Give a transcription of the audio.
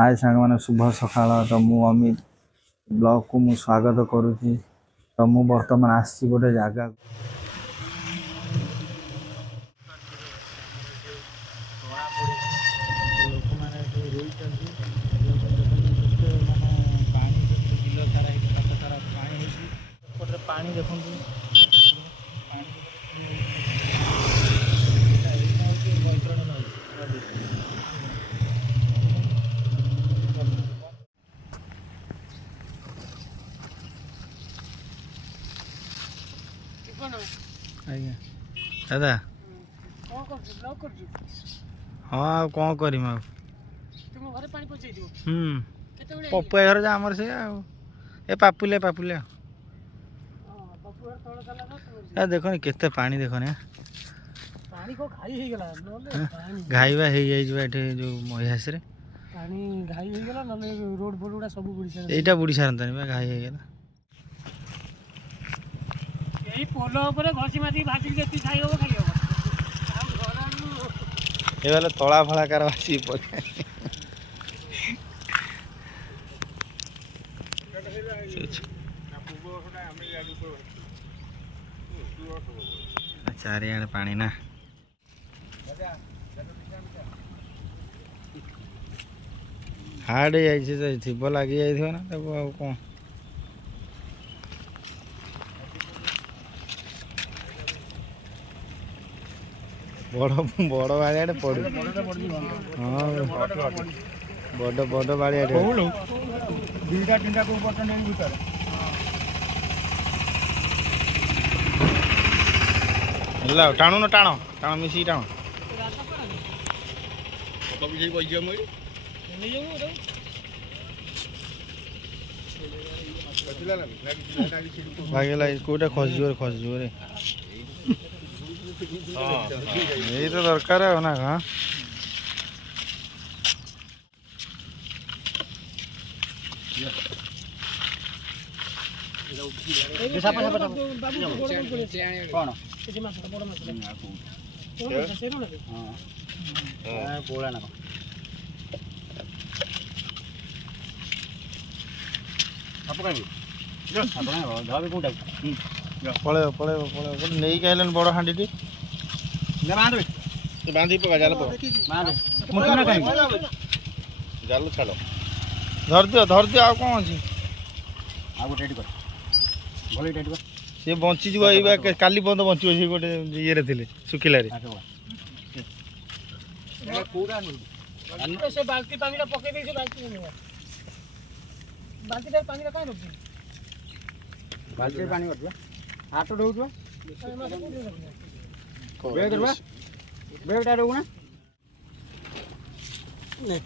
हाय सांग मैंने शुभ सकाल तो मु अमित ब्लॉग को मु स्वागत करुच्ची। तो मु बर्तमान आसी गोटे जगह पानी देखो आज्ञा दादा हाँ कौन करम पपुआ घर जा आमर से ए पापुले पापुले देखो केते पानी देखो पानी को घाई हो गला घाइबा हो जाए जो महिषास पानी घाई हो गला नले रोड बोर्ड गुडा सब बुडी सारा एटा बुडी सारंतानी बा घाई हो गला एई पोलो ऊपर घसी माटी भाजी जेती खाई हो खाई हो ए वाला तोला फळा कर वासी पड़े चारियाडे पानी ना हार्ड थी लगी जाइए ना कौन बड़ बड़ बाड़िया पड़ू हाँ बड़ बड़ बाड़िया दुईटा तीनटा को बटन भीतर ହେଲା टाणु न टाण टाण मिसी टाण भागेला कोटा खसଯିବ रे यही तो दरकार है ना हाँ पड़े पड़े पड़े नहीं कहले बड़ हांडी बांधी पका जाल जाल छाड़ धर दियो आ कौन अच्छी सी बंची काली बंद बंचो सी गोटे ये थे सुखिला से बाल्टी पानी रा पके दे से बाल्टी में बाल्टी पानी रा का रोक बाल्टी पानी करबा हाथ डोउजो बेग करबा बेग टा रोना नहीं